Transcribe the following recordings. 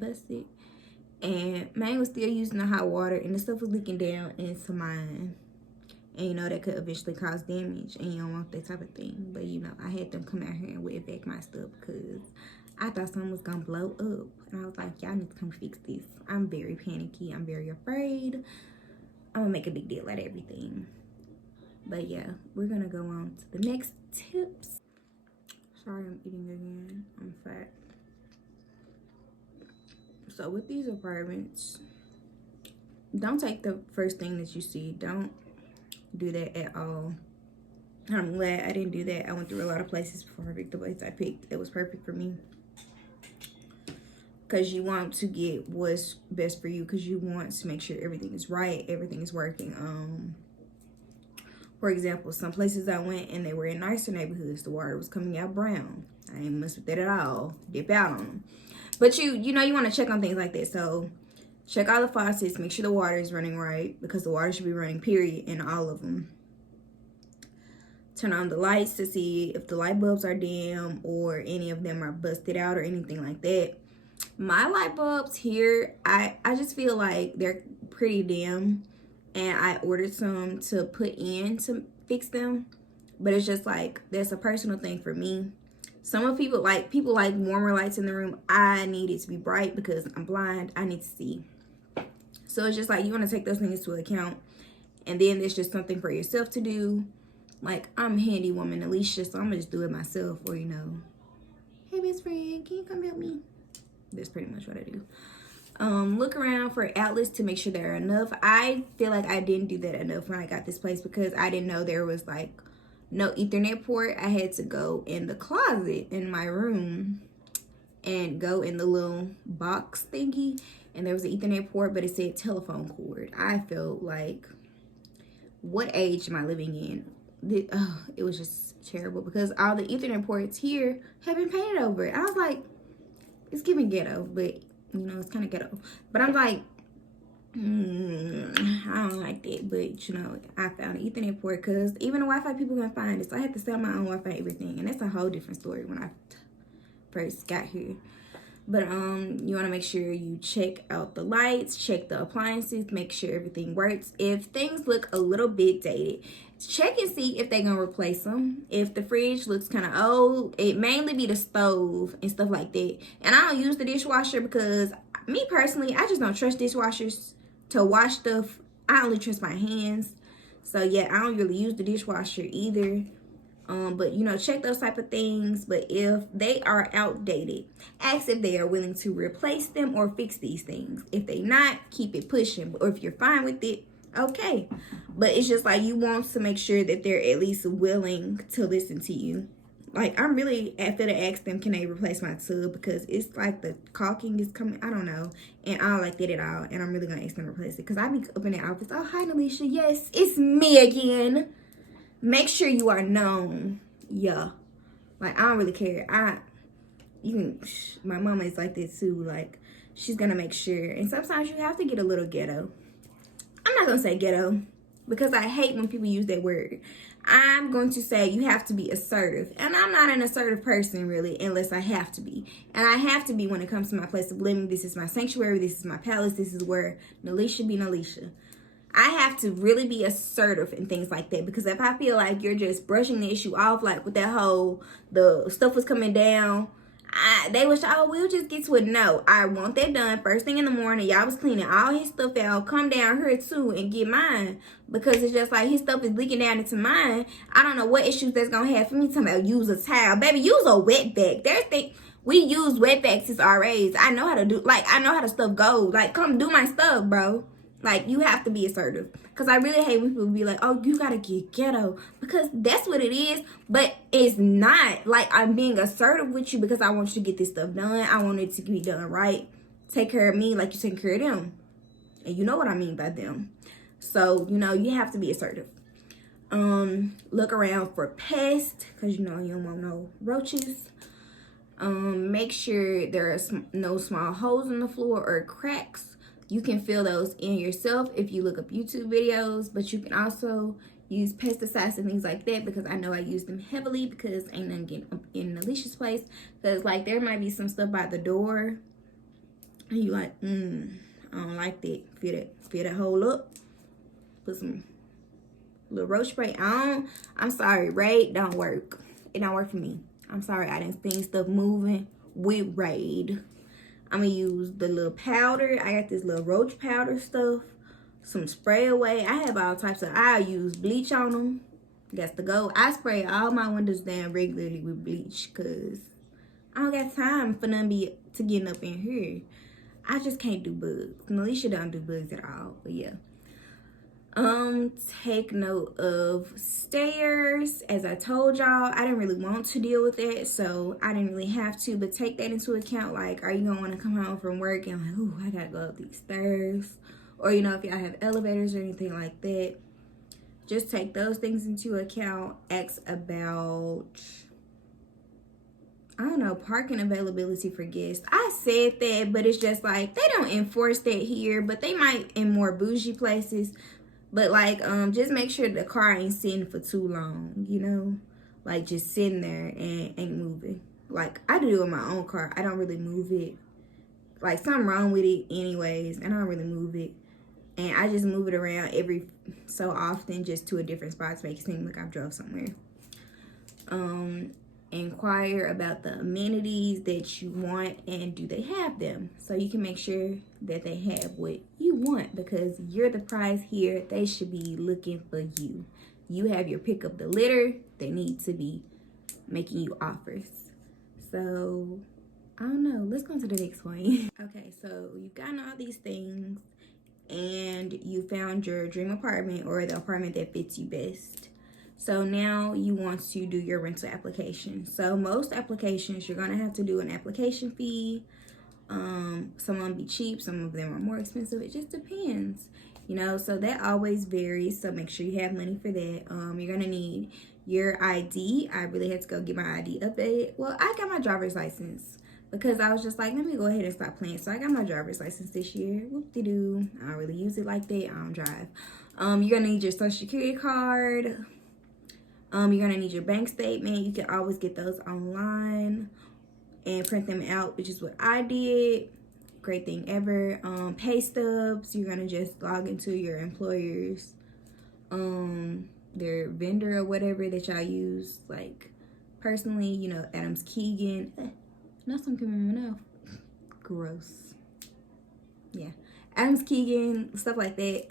busted. And mine was still using the hot water, and the stuff was leaking down into mine. And you know, that could eventually cause damage, and you don't want that type of thing. But you know, I had them come out here and wet back my stuff because I thought something was gonna blow up. And I was like, y'all need to come fix this. I'm very panicky. I'm very afraid. I'm gonna make a big deal out of everything. But yeah, we're gonna go on to the next tips. Sorry, I'm eating again. I'm fat. So with these apartments, don't take the first thing that you see. Don't do that at all. I'm glad I didn't do that. I went through a lot of places before I picked the place I picked. It was perfect for me. Because you want to get what's best for you. Because you want to make sure everything is right. Everything is working. For example, some places I went and they were in nicer neighborhoods. The water was coming out brown. I ain't mess with that at all. Dip out on them. But you know, you want to check on things like that. So check all the faucets. Make sure the water is running right. Because the water should be running, period, in all of them. Turn on the lights to see if the light bulbs are dim or any of them are busted out or anything like that. My light bulbs here, I just feel like they're pretty dim. And I ordered some to put in to fix them. But it's just like, that's a personal thing for me. Some people like warmer lights in the room. I need it to be bright because I'm blind. I need to see. So it's just like, you want to take those things into account. And then there's just something for yourself to do. Like, I'm a handy woman, Alicia, so I'm going to just do it myself. Or, you know, hey, best friend, can you come help me? That's pretty much what I do. Look around for outlets to make sure there are enough. I feel like I didn't do that enough when I got this place because I didn't know there was, like, no Ethernet port. I had to go in the closet in my room and go in the little box thingy. And there was an Ethernet port, but it said telephone cord. I felt like, what age am I living in? It was just terrible because all the Ethernet ports here have been painted over. I was like, it's giving ghetto, but you know, it's kind of ghetto. But I'm like, I don't like that. But you know, I found an Ethernet port because even the Wi-Fi people can find it. So I had to sell my own Wi-Fi, everything, and that's a whole different story when I first got here. But you want to make sure you check out the lights, check the appliances, make sure everything works. If things look a little bit dated, check and see if they're gonna replace them. If the fridge looks kind of old, it mainly be the stove and stuff like that. And I don't use the dishwasher because me personally, I just don't trust dishwashers to wash stuff. I only trust my hands. So yeah, I don't really use the dishwasher either. But you know, check those type of things. But if they are outdated, ask if they are willing to replace them or fix these things. If they not, keep it pushing. Or if you're fine with it, okay. But it's just like, you want to make sure that they're at least willing to listen to you. Like, I'm really after to ask them, can they replace my tub? Because it's like the caulking is coming. I don't know. And I don't like that at all. And I'm really going to ask them to replace it. Because I be up in the office. Oh, hi, Alicia. Yes, it's me again. Make sure you are known. Yeah. Like, I don't really care. My mama is like this too. Like, she's going to make sure. And sometimes you have to get a little ghetto. I'm not going to say ghetto because I hate when people use that word. I'm going to say you have to be assertive. And I'm not an assertive person, really, unless I have to be. And I have to be when it comes to my place of living. This is my sanctuary. This is my palace. This is where Nalisha be Nalisha. I have to really be assertive and things like that. Because if I feel like you're just brushing the issue off, like with that whole, the stuff was coming down, they was, oh, we'll just get to it. No, I want that done first thing in the morning. Y'all was cleaning all his stuff out. Come down here too and get mine. Because it's just like his stuff is leaking down into mine. I don't know what issues that's going to have for me. Talking about use a towel. Baby, use a wet bag. We use wet bags as RAs. I know how to do, like, I know how the stuff goes. Like, come do my stuff, bro. Like, you have to be assertive. Because I really hate when people be like, oh, you got to get ghetto. Because that's what it is. But it's not. Like, I'm being assertive with you because I want you to get this stuff done. I want it to be done right. Take care of me like you take care of them. And you know what I mean by them. So, you know, you have to be assertive. Look around for pests. Because, you know, you don't want no roaches. Make sure there are no small holes in the floor or cracks. You can fill those in yourself if you look up YouTube videos, but you can also use pesticides and things like that because I know I use them heavily because ain't nothing getting up in Alicia's place. Because, like, there might be some stuff by the door and you like, I don't like that. Fill that hole up. Put some little roach spray. I'm sorry, Raid don't work. It don't work for me. I'm sorry, I didn't see stuff moving with Raid. I'm gonna use the little powder. I got this little roach powder stuff. Some spray away. I have all types of, I use bleach on them. That's the go. I spray all my windows down regularly with bleach because I don't got time for none to get up in here. I just can't do bugs. Alicia don't do bugs at all, but yeah. Take note of stairs. As I told y'all, I didn't really want to deal with that, so I didn't really have to, but take that into account. Like, are you gonna want to come home from work and like, ooh, I gotta go up these stairs? Or, you know, if y'all have elevators or anything like that, just take those things into account. Ask about, I don't know, parking availability for guests. I said that, but it's just like, they don't enforce that here, but they might in more bougie places. But like, just make sure the car ain't sitting for too long, you know? Like, just sitting there and ain't moving. Like, I do it with my own car. I don't really move it. Like, something wrong with it anyways, and I don't really move it. And I just move it around every so often just to a different spot to make it seem like I've drove somewhere. Inquire about the amenities that you want and do they have them, so you can make sure that they have what you want, because you're the prize here. They should be looking for you. You have your pick of the litter. They need to be making you offers. So I don't know, let's go to the next one. Okay, so you've gotten all these things and you found your dream apartment or the apartment that fits you best. So now you want to do your rental application. So most applications, you're gonna have to do an application fee. Some of them be cheap, some of them are more expensive. It just depends, you know, so that always varies. So make sure you have money for that. You're gonna need your ID. I really had to go get my ID updated. Well, I got my driver's license because I was just like, let me go ahead and stop playing. So I got my driver's license this year. Whoop-de-doo. I don't really use it like that. I don't drive. You're gonna need your social security card. You're gonna need your bank statement. You can always get those online and print them out, which is what I did. Great thing ever. Pay stubs. You're gonna just log into your employer's their vendor or whatever that y'all use. Like personally, you know, Adams Keegan. Not some coming in my mouth. Gross. Yeah, Adams Keegan, stuff like that.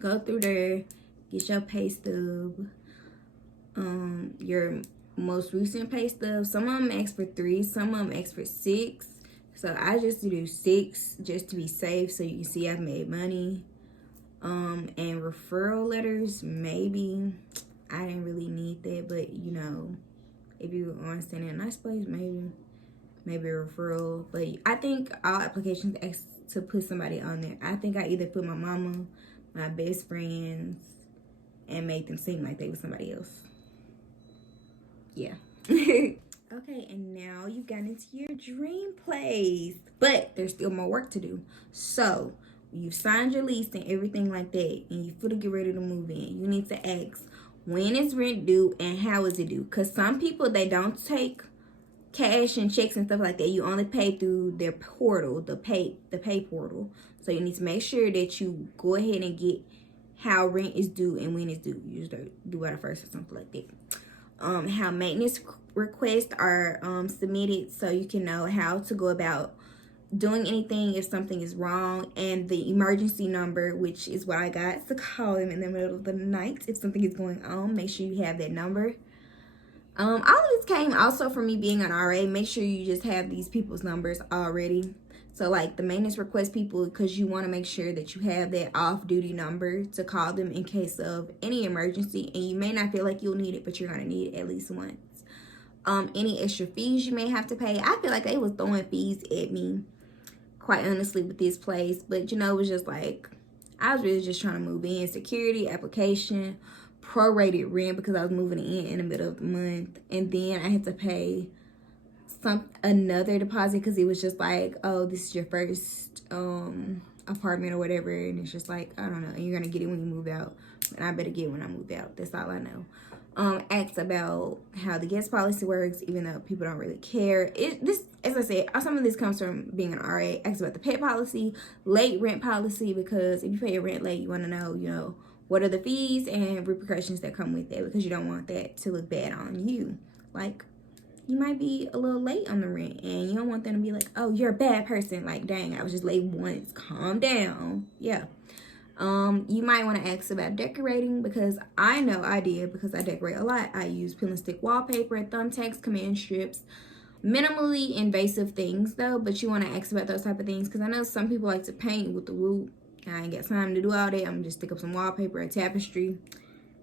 Go through there, get your pay stub. Your most recent pay stub. Some of them ask for 3, some of them ask for 6. So I just do 6 just to be safe, so you can see I've made money. And referral letters, maybe. I didn't really need that, but you know, if you want to stay in a nice place, maybe a referral. But I think all applications ask to put somebody on there. I think I either put my mama, my best friends, and made them seem like they were somebody else. Yeah. Okay, and now you've gotten into your dream place, but there's still more work to do. So you've signed your lease and everything like that, and you fully get ready to move in. You need to ask, when is rent due and how is it due? Because some people, they don't take cash and checks and stuff like that. You only pay through their portal, the pay portal. So you need to make sure that you go ahead and get how rent is due and when it's due. You just do it first or something like that. How maintenance requests are submitted, so you can know how to go about doing anything if something is wrong, and the emergency number, which is what I got to call them in the middle of the night if something is going on. Make sure you have that number. All of this came also from me being an RA. Make sure you just have these people's numbers already. So like the maintenance request people, because you want to make sure that you have that off-duty number to call them in case of any emergency. And you may not feel like you'll need it, but you're going to need it at least once. Any extra fees you may have to pay. I feel like they was throwing fees at me, quite honestly, with this place. But, you know, it was just like, I was really just trying to move in. Security, application, prorated rent because I was moving in the middle of the month. And then I had to pay another deposit because it was just like, oh, this is your first apartment or whatever, and it's just like, I don't know, and you're gonna get it when you move out, and I better get it when I move out. That's all I know. Ask about how the guest policy works, even though people don't really care. This, as I said, some of this comes from being an RA. Ask about the pet policy, late rent policy, because if you pay your rent late, you want to know, what are the fees and repercussions that come with that, because you don't want that to look bad on you. Like, you might be a little late on the rent, and you don't want them to be like, oh, you're a bad person. Like, dang, I was just late once. Calm down. Yeah. You might want to ask about decorating, because I know I did, because I decorate a lot. I use peel and stick wallpaper, thumbtacks, command strips, minimally invasive things though, but you want to ask about those type of things, because I know some people like to paint with the wood. I ain't got time to do all that. I'm just stick up some wallpaper, a tapestry,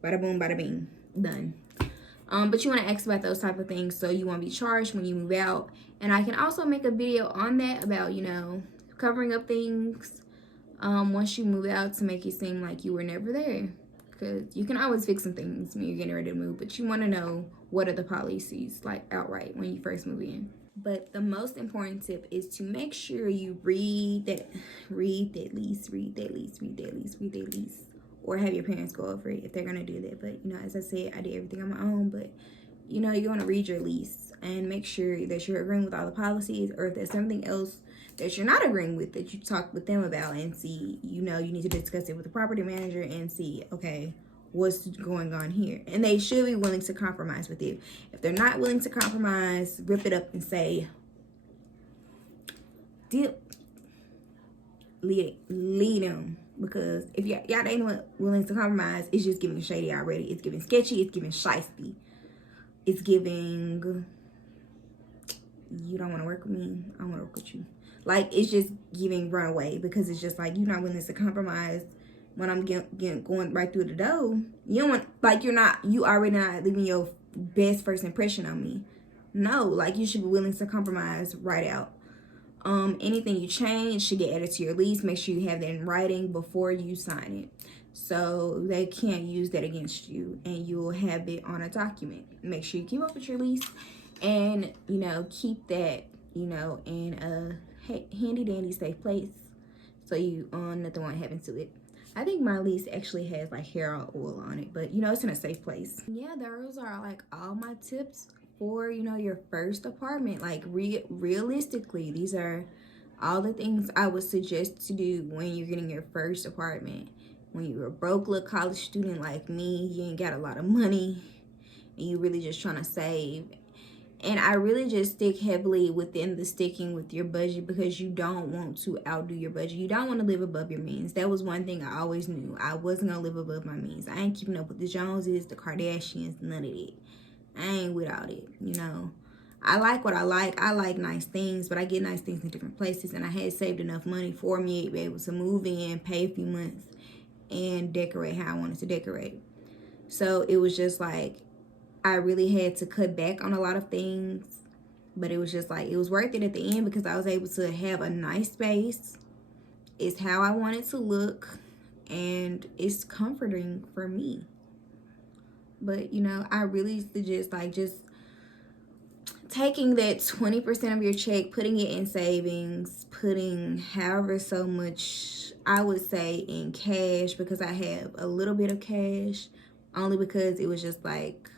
bada boom, bada bing, done. But you want to ask about those type of things so you won't be charged when you move out. And I can also make a video on that about, covering up things once you move out, to make it seem like you were never there, because you can always fix some things when you're getting ready to move, but you want to know what are the policies like outright when you first move in. But the most important tip is to make sure you read that lease, or have your parents go over it if they're gonna do that. But as I said, I did everything on my own. But you want to read your lease and make sure that you're agreeing with all the policies, or if there's something else that you're not agreeing with, that you talk with them about and see, you need to discuss it with the property manager and see, okay, what's going on here. And they should be willing to compromise with you. If they're not willing to compromise, rip it up and say, lead them. Because if y'all ain't willing to compromise, it's just giving shady already. It's giving sketchy. It's giving shiesty. It's giving, you don't want to work with me, I want to work with you. Like, it's just giving runaway, because it's just like, you're not willing to compromise when I'm going right through the door. You don't want, like, you already not leaving your best first impression on me. No, like, you should be willing to compromise right out. Anything you change should get added to your lease. Make sure you have that in writing before you sign it, so they can't use that against you, and you'll have it on a document. Make sure you keep up with your lease, and keep that in a handy dandy safe place, so you nothing won't happen to it. I think my lease actually has like hair oil on it, but it's in a safe place. Yeah, those are like all my tips for your first apartment. Like, realistically, these are all the things I would suggest to do when you're getting your first apartment. When you're a broke little college student like me, you ain't got a lot of money, and you really just trying to save. And I really just stick heavily within the sticking with your budget, because you don't want to outdo your budget. You don't want to live above your means. That was one thing I always knew. I wasn't going to live above my means. I ain't keeping up with the Joneses, the Kardashians, none of it. I ain't without it, I like what I like. I like nice things, but I get nice things in different places. And I had saved enough money for me to be able to move in, pay a few months, and decorate how I wanted to decorate. So it was just like, I really had to cut back on a lot of things, but it was just like, it was worth it at the end, because I was able to have a nice space. It's how I want it to look, and it's comforting for me. But I really suggest just taking that 20% of your check, putting it in savings, putting however so much, I would say, in cash, because I have a little bit of cash, only because it was just like,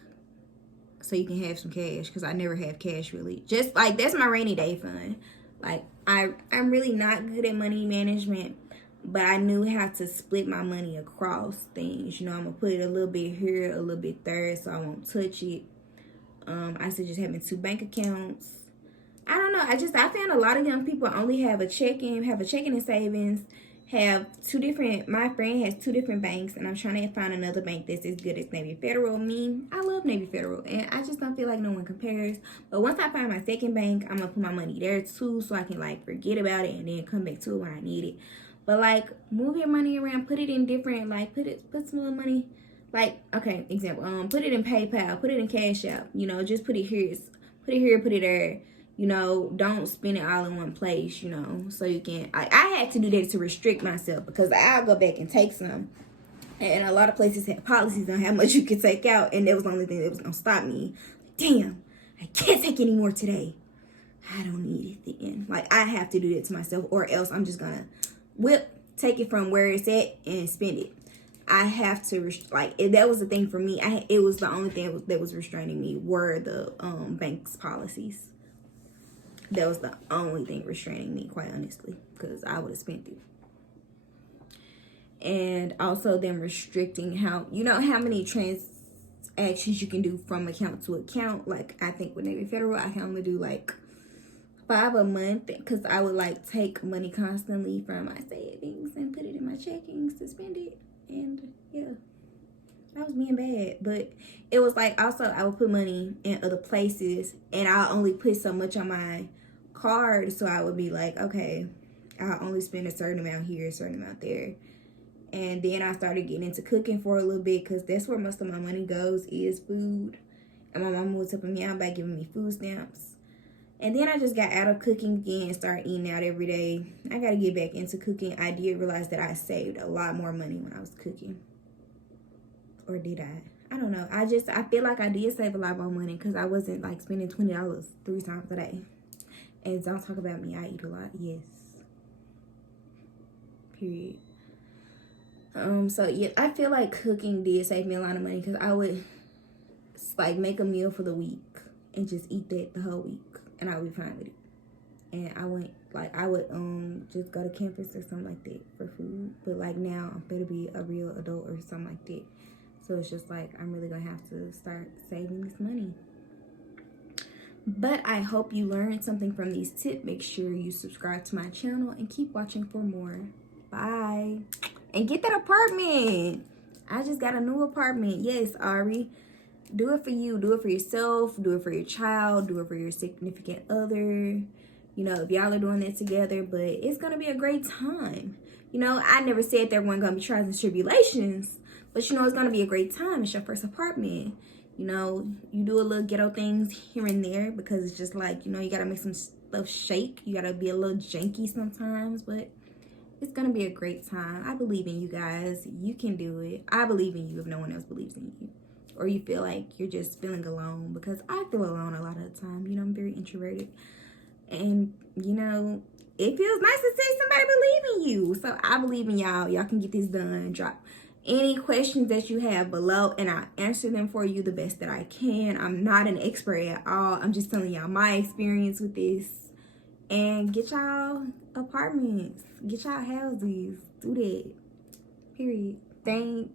so you can have some cash, because I never have cash really. Just like, that's my rainy day fund. Like, I'm really not good at money management, but I knew how to split my money across things. I'm gonna put it a little bit here, a little bit there, so I won't touch it. I suggest having 2 bank accounts. I don't know. I found a lot of young people only have a checking and savings, have 2 different, my friend has 2 different banks, and I'm trying to find another bank that's as good as Navy Federal. I love Navy Federal, and I just don't feel like no one compares. But once I find my second bank, I'm gonna put my money there too, so I can like forget about it and then come back to it when I need it. But like, move your money around, put it in different, like put some little money, like, okay, example, put it in PayPal, put it in Cash App, just put it here, put it there. Don't spend it all in one place, so you can, I had to do that to restrict myself, because I'll go back and take some, and a lot of places have policies on how much you can take out, and that was the only thing that was going to stop me. Damn, I can't take any more today. I don't need it then. Like, I have to do that to myself, or else I'm just going to take it from where it's at and spend it. I have to that was the thing for me. It was the only thing that was restraining me were the bank's policies. That was the only thing restraining me, quite honestly, because I would have spent it. And also them restricting how many transactions you can do from account to account. Like, I think with Navy Federal, I can only do like 5 a month, because I would like take money constantly from my savings and put it in my checkings to spend it. And yeah, I was being bad. But it was like, also I would put money in other places, and I'll only put so much on my card. So I would be like, okay, I'll only spend a certain amount here, a certain amount there. And then I started getting into cooking for a little bit, because that's where most of my money goes, is food. And my mama was helping me out by giving me food stamps. And then I just got out of cooking again and started eating out every day. I got to get back into cooking. I did realize that I saved a lot more money when I was cooking. Or did I? I don't know. I feel like I did save a lot more money, because I wasn't like spending $20 3 times a day. And don't talk about me. I eat a lot. Yes. Period. So yeah, I feel like cooking did save me a lot of money, because I would like make a meal for the week and just eat that the whole week, and I would be fine with it. And I would just go to campus or something like that for food. But like now, I'm better be a real adult or something like that. So it's just like, I'm really gonna have to start saving this money. But I hope you learned something from these tips. Make sure you subscribe to my channel and keep watching for more. Bye. And get that apartment. I just got a new apartment. Yes, Ari. Do it for you. Do it for yourself. Do it for your child. Do it for your significant other. If y'all are doing it together. But it's going to be a great time. I never said there weren't going to be trials and tribulations. But, it's going to be a great time. It's your first apartment. You do a little ghetto things here and there, because it's just like, you got to make some stuff shake. You got to be a little janky sometimes. But it's going to be a great time. I believe in you guys. You can do it. I believe in you if no one else believes in you. Or you feel like you're just feeling alone, because I feel alone a lot of the time. I'm very introverted. And, it feels nice to see somebody believe in you. So I believe in y'all. Y'all can get this done. Drop any questions that you have below, and I'll answer them for you the best that I can. I'm not an expert at all. I'm just telling y'all my experience with this. And get y'all apartments. Get y'all houses. Do that. Period. Thanks.